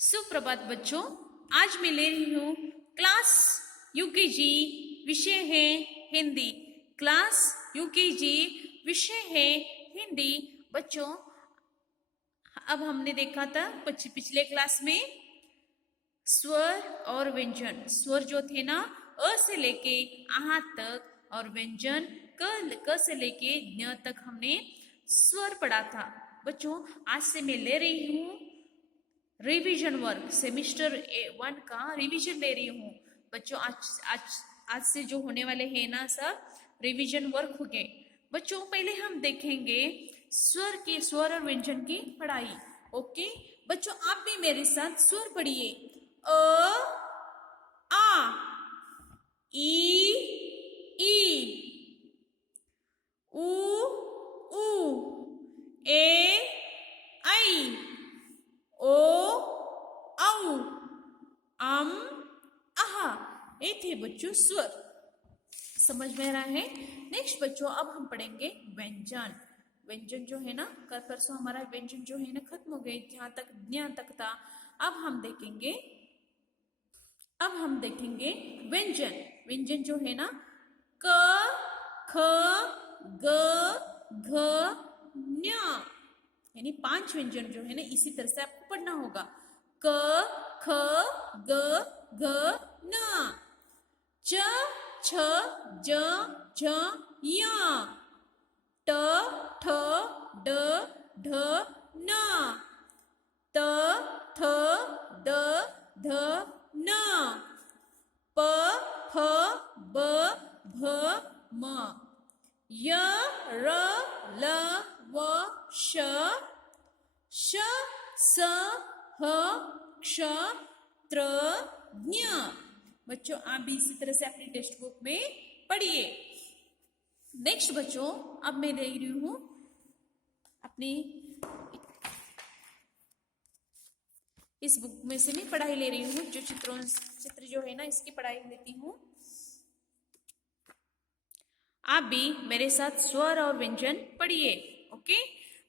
सुप्रभात बच्चों, आज मैं ले रही हूँ क्लास यूकेजी। विषय है हिंदी। क्लास यूकेजी विषय है हिंदी। बच्चों, अब हमने देखा था पिछले क्लास में स्वर और व्यंजन। स्वर जो थे ना, अ से लेके आ तक, और व्यंजन क से लेके ञ तक हमने स्वर पढ़ा था। बच्चों, आज से मैं ले रही हूँ रिवीजन वर्क। सेमिस्टर 1 का रिवीजन ले रही हूँ। बच्चों, आज से जो होने वाले हैं ना, सब रिवीजन वर्क हो गए। बच्चों, पहले हम देखेंगे स्वर और व्यंजन की पढ़ाई। ओके बच्चों, आप भी मेरे साथ स्वर पढ़िए। अ आ, ई उ ए ऐ ओ औ अम आहा। ये थे बच्चों स्वर। समझ में आ रहा है? नेक्स्ट बच्चों, अब हम पढ़ेंगे व्यंजन। व्यंजन जो है ना, कल परसों हमारा व्यंजन जो है ना खत्म हो गए, जहां तक ज्ञ तक था। अब हम देखेंगे व्यंजन। व्यंजन जो है ना, क ख ग घ ञ, यानी 5 व्यंजन जो है ना, इसी तरह से आपको पढ़ना होगा। क ख ग घ न, च छ ज झ य, ट ठ ड ढ न, त थ द ध न, प फ ब भ म, य र ल व श, श स ह क्ष त्र ज्ञ। बच्चों, आप भी इसी तरह से अपनी टेक्स्ट बुक में पढ़िए। नेक्स्ट बच्चों, अब मैं ले रही हूँ अपनी इस बुक में से मैं पढ़ाई ले रही हूँ। जो चित्र जो है ना, इसकी पढ़ाई लेती हूँ। आप भी मेरे साथ स्वर और व्यंजन पढ़िए। ओके,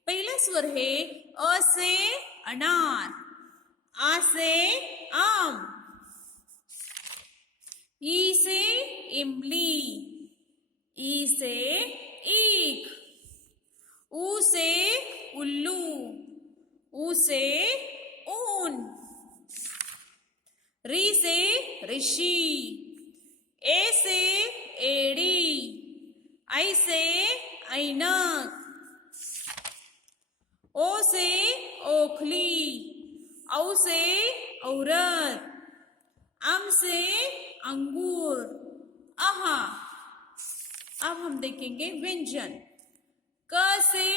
पहला स्वर है अ से अनार, आ से आम, ई से इमली, ई से ईख, ऊ से उल्लू, ऊ से ऊन, री से ऋषि, ए से एड़ी, आई से ऐनक, ओ से ओखली, औ से औरत, अम से अंगूर, आहा। अब हम देखेंगे व्यंजन। क से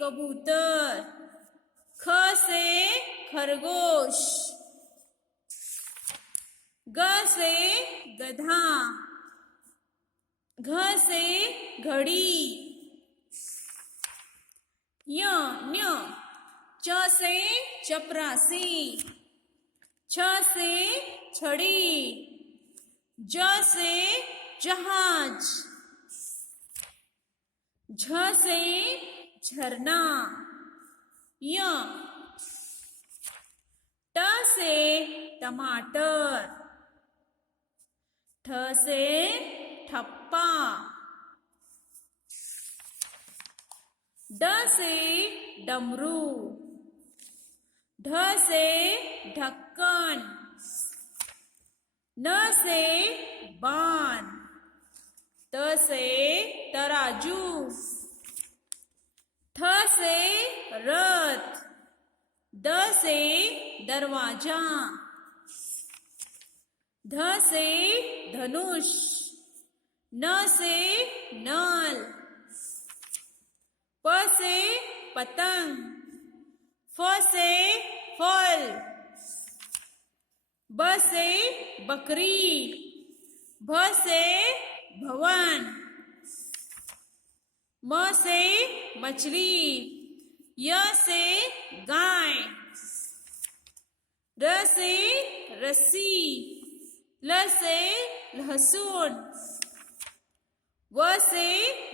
कबूतर, ख से खरगोश, ग से गधा, घ से घड़ी, ञ, च से चपरासी, छ से छड़ी, ज से जहाज, झ से झरना, य, ट से टमाटर, ठ से ठप्पा, ड से डमरू, ढ से ढक्कन, न से बाण, त से तराजू, थ से रथ, द से दरवाजा, ध से धनुष, न से नल, प से पतंग, फ से फल, ब से बकरी, भ से भवन, म से मछली, य से गाय, र से रस्सी, ल से लहसुन, व से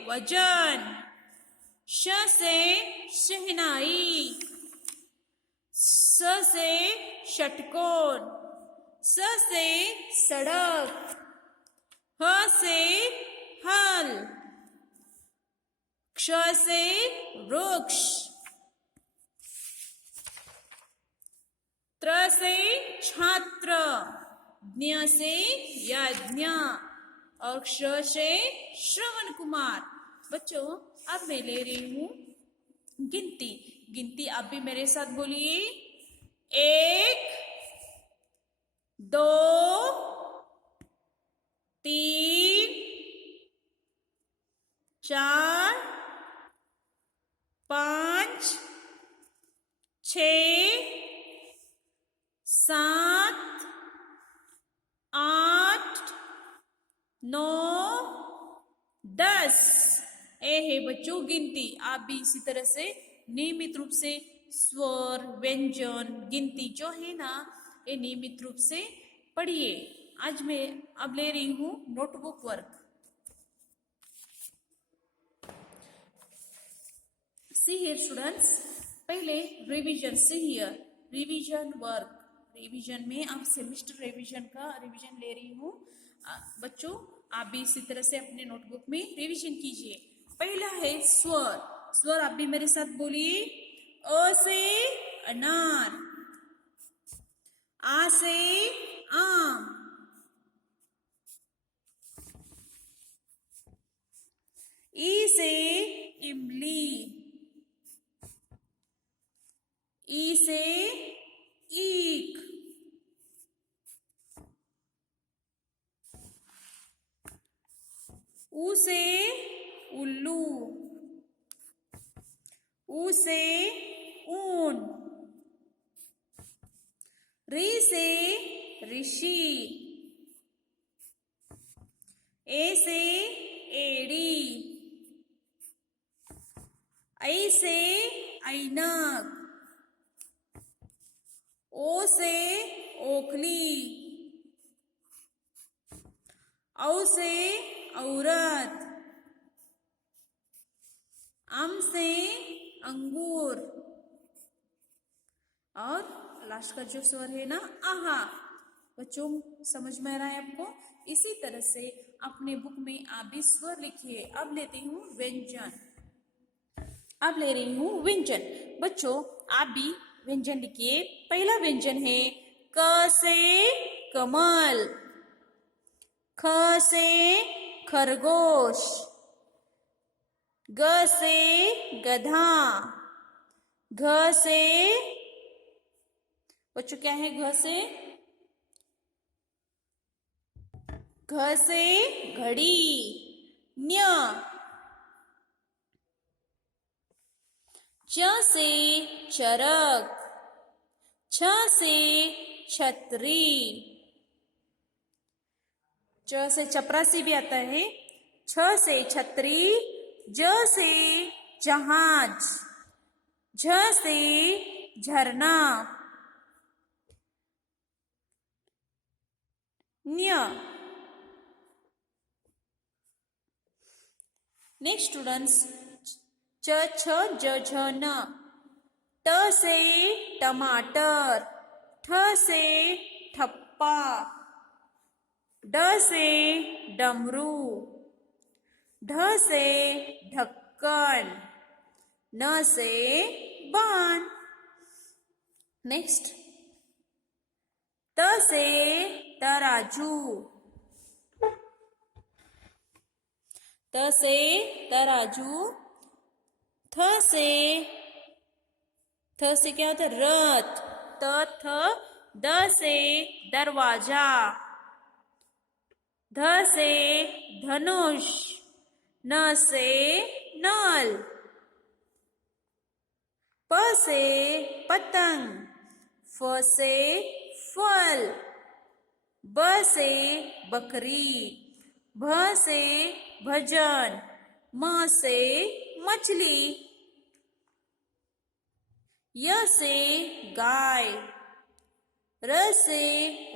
वजन, श से शहनाई, स से षटकोण, स से सड़क, ह से हल, क्ष से वृक्ष, त्र से छात्र, ज्ञ से यज्ञ और क्ष से श्रवण कुमार। बच्चों अब मैं ले रही हूं गिनती। गिनती आप भी मेरे साथ बोलिए। 1 2 3 4 5 6 7 8 9 10। ये है बच्चों गिनती। आप भी इसी तरह से नियमित रूप से स्वर, व्यंजन, गिनती जो है ना, ये नियमित रूप से पढ़िए। आज मैं अब ले रही हूं notebook work. See here students, पहले revision. See here, revision work. Revision में अब सेमिस्टर रिवीजन का रिवीजन ले रही हूँ। बच्चों आप भी इसी तरह से अपने नोटबुक में रिवीजन कीजिए। पहला है स्वर। स्वर आप भी मेरे साथ बोलिए। अ से अनार, आ से आम, ई से इमली, ई से ईख, ऊ से उल्लू, ऊ से ऊन, री से ऋषि, ए से एड़ी, ऐ से ऐनक, ओ से ओखली, औ से औरत, अम से अंगूर और लास्ट का जो स्वर है ना, आहा। बच्चों समझ में आ रहा है आपको? इसी तरह से अपने बुक में आप भी स्वर लिखिए। अब लेती हूँ व्यंजन। अब ले रही हूँ व्यंजन। बच्चों आप भी व्यंजन लिखिए। पहला व्यंजन है क से कमल, ख से खरगोश, ग से गधा, घ से, बच्चों क्या है घ से? घ से घड़ी, न्य, च से चरक, छ से छतरी, च से चपरासी भी आता है, छ से छतरी, ज से जहाज, झ से झरना, न्य। नेक्स्ट स्टूडेंट्स, च छ ज झ न, ट से टमाटर, ठ से ठप्पा, ड से डमरू, ढ से ढक्कन, न से बाण। नेक्स्ट, त से तराजू, त से तराजू, थ से क्या होता है? रथ, त थ, द से दरवाजा, ध से धनुष, न से नल, प से पतंग, फ से फल, ब से बकरी, भ से भजन, म से मछली, य से गाय, र से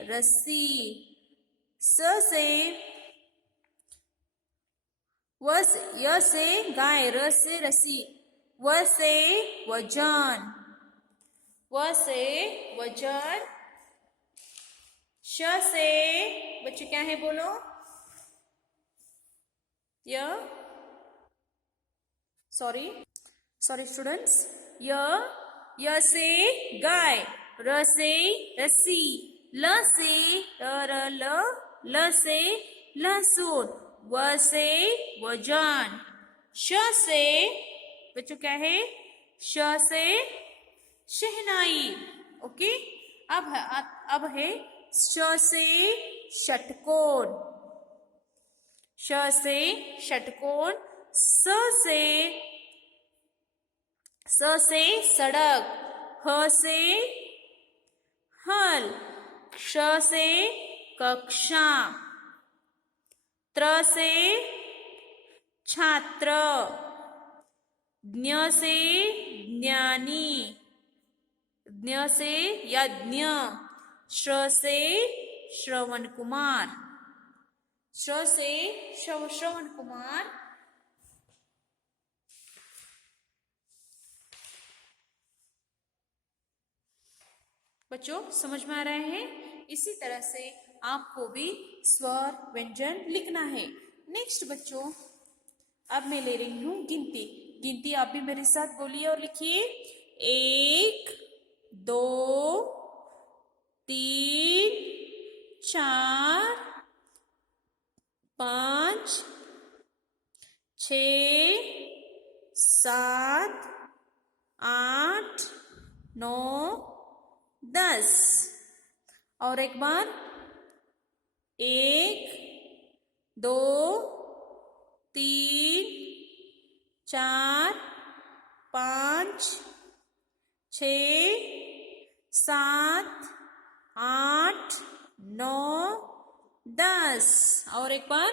रस्सी, स से य से गाय, र से रस्सी, व से वजन, व से वजन, श से बच्चों क्या है बोलो, य, सॉरी स्टूडेंट्स, य से गाय, र से रस्सी, ल से ल से लहसुन, व से वजन, श से बच्चों क्या है, श से शहनाई। ओके, अब है श से षटकोण, श से षटकोण, स से सड़क, ह से हल, क्ष से कक्षा, त्र से छात्र, ज्ञ से ज्ञानी, ज्ञ से यज्ञ, श्र से श्रवण कुमार, श्र से श्रवण कुमार। बच्चों समझ में आ रहे हैं? इसी तरह से आपको भी स्वर व्यंजन लिखना है। नेक्स्ट बच्चों, अब मैं ले रही हूं गिनती। गिनती आप भी मेरे साथ बोलिए और लिखिए। 1 2 3 4 5 6 7 8 9 10। और एक बार 1 2 3 4 5 6 7 8 9 10। और एक बार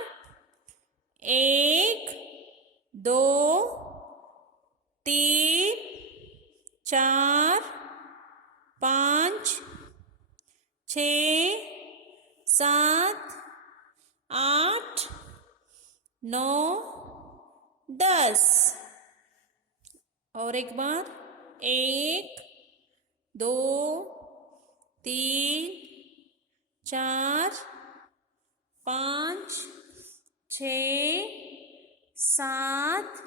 1 2 3 4 5 6 7 8 9 10। और एक बार 1 2 3 4 5 6 7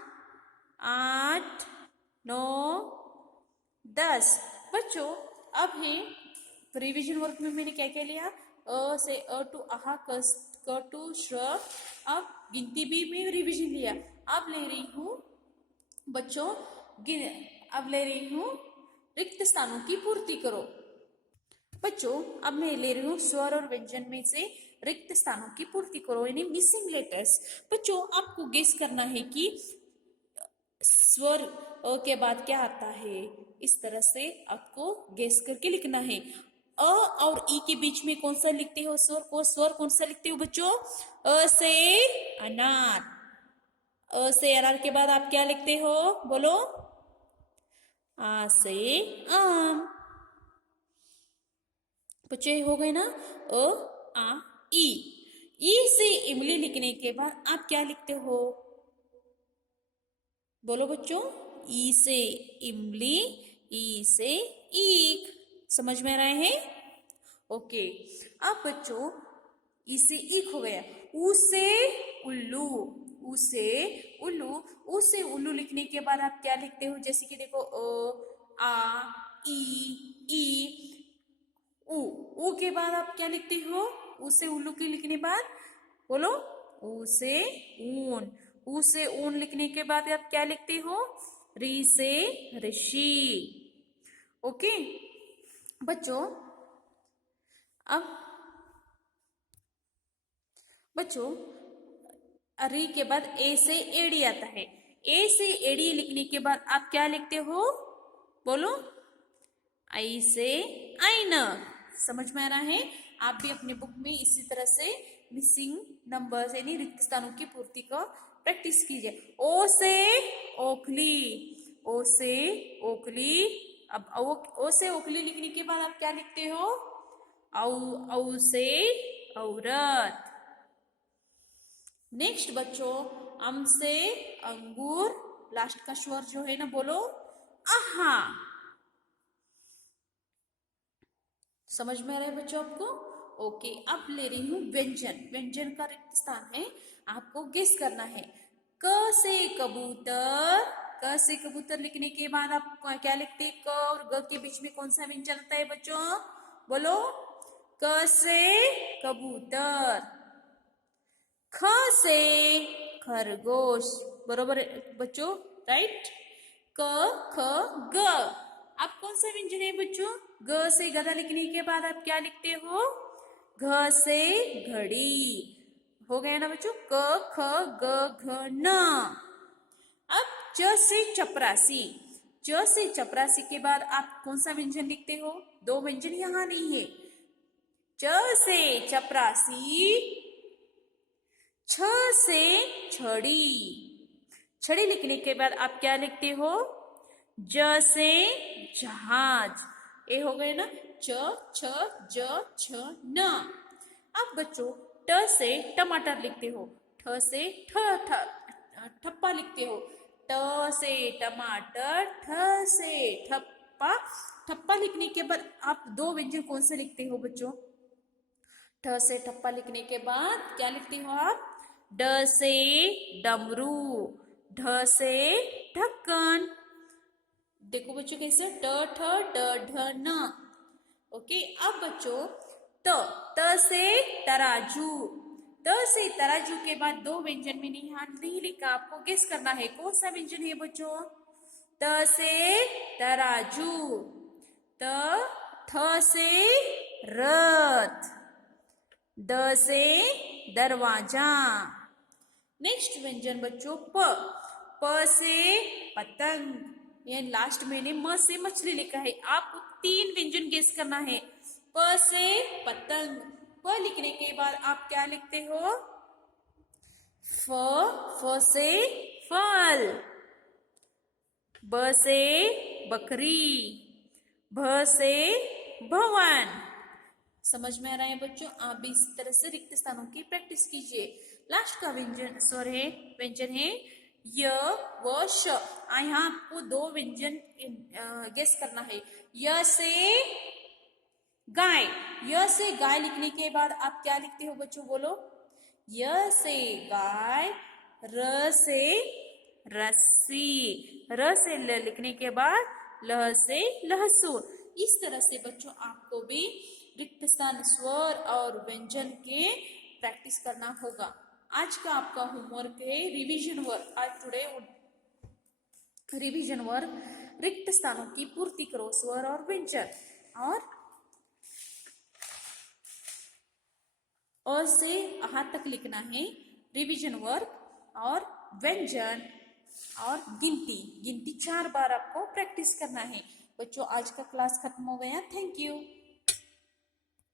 8 9 10। बच्चों अब है रिवीजन वर्क में मैंने क्या क्या लिया, अ से अ टू आहा, क टू श्र। अब गिनती भी मैं रिवीजन लिया। अब ले रही हूँ बच्चों अब ले रही हूँ रिक्त स्थानों की पूर्ति करो। बच्चों अब मैं ले रही हूँ स्वर और व्यंजन में से रिक्त स्थानों की पूर्ति करो, यानी मिसिंग लेटर्स। बच्चों आपको गेस करना है कि स्वर अ के बाद क्या आता है। इस तरह से आपको गेस करके लिखना है। अ और ई के बीच में कौन सा लिखते हो स्वर को? स्वर कौन सा लिखते हो बच्चों? अ से अनार। अ से अनार के बाद आप क्या लिखते हो? बोलो। आ से आम। बच्चे हो गए ना? अ आ ई। ई से इमली लिखने के बाद आप क्या लिखते हो? बोलो बच्चों। ई से इमली, ई से ईख। समझ में आ रहे हैं? ओके। अब बच्चों ई से ईख हो गया। ऊ से उल्लू, ऊ से उल्लू। ऊ से उल्लू लिखने के बाद आप क्या लिखते हो? जैसे कि देखो अ आ ई ऊ। ऊ के बाद आप क्या लिखते हो? ऊ से उल्लू के लिखने बाद बोलो। ऊ से ऊन। ऊ से ऊन लिखने के बाद आप क्या लिखते हो? री से ऋषि। ओके बच्चों। अब बच्चों री के बाद ए से एड़ी आता है। ए से एड़ी लिखने के बाद आप क्या लिखते हो? बोलो। आई से आईना। समझ में आ रहा है? आप भी अपने बुक में इसी तरह से मिसिंग नंबर्स यानी रिक्त स्थानों की पूर्ति का प्रैक्टिस कीजिए। ओ से ओखली, ओ से ओखली। अब ओ से ओखली लिखने के बाद आप क्या लिखते हो? औ से औरत। नेक्स्ट बच्चों अम से अंगूर। लास्ट का स्वर जो है ना बोलो आहा। समझ में आ रहा है बच्चों आपको? ओके, अब ले रही हूँ व्यंजन। व्यंजन का रिक्त स्थान है, आपको गेस करना है। क से कबूतर। क से कबूतर लिखने के बाद आप क्या लिखते हैं? क और ग के बीच में कौन सा व्यंजन आता है बच्चों? बोलो। क से कबूतर। ख से खरगोश। बरोबर है बच्चों, राइट? क ख ग। अब कौन सा व्यंजन है बच्चों? ग से गधा लिखने के बाद आप क्या लिखते हो? घ से घड़ी। हो गया ना बच्चों? क ख ग घ न। अब च से चपरासी। च से चपरासी के बाद आप कौन सा व्यंजन लिखते हो? दो व्यंजन यहां नहीं है। च से चपरासी। छ से छड़ी। छड़ी लिखने के बाद आप क्या लिखते हो? ज से जहाज। ये हो गए ना? च छ ज छ न। अब बच्चों ट से टमाटर लिखते हो। ठ से ठप्पा लिखते हो। ट से टमाटर, ठ से ठप्पा। ठप्पा लिखने के बाद आप दो व्यंजन कौन से लिखते हो बच्चों? ठ से ठप्पा लिखने के बाद क्या लिखते हो आप? ड से डमरू। ढ से ढक्कन। देखो बच्चों कैसे? ट ठ ड ढ न। ओके, अब बच्चों त से तराजू। त से तराजू के बाद दो व्यंजन में नहीं लिखा, आपको गेस करना है कौन सा व्यंजन है बच्चों? त से तराजू। त थ से रथ। द से दरवाजा। नेक्स्ट व्यंजन बच्चों प से पतंग। ये लास्ट मैंने म से मछली लिखा है, आपको तीन व्यंजन गेस करना है। प से पतंग। प लिखने के बाद आप क्या लिखते हो? फ से फल। ब से बकरी। भ से भवन। समझ में आ रहा है बच्चों? आप भी इस तरह से रिक्त स्थानों की प्रैक्टिस कीजिए। लास्ट का व्यंजन स्वर है, व्यंजन है य व श। यहाँ आपको दो व्यंजन गेस करना है। य से गाय। य से गाय लिखने के बाद आप क्या लिखते हो बच्चों? बोलो। य से गाय। र से रस्सी। र से ल लिखने के बाद लह से लहसुन। इस तरह से बच्चों आपको भी रिक्त स्थान स्वर और व्यंजन के प्रैक्टिस करना होगा। आज का आपका होमवर्क है रिवीजन वर्क। आज टुडे रिवीजन वर्क, रिक्त स्थानों की पूर्ति करो स्वर और व्यंजन। और अ से आहा तक लिखना है रिवीजन वर्क और व्यंजन और गिनती। गिनती 4 बार आपको प्रैक्टिस करना है। बच्चों आज का क्लास खत्म हो गया। Thank you.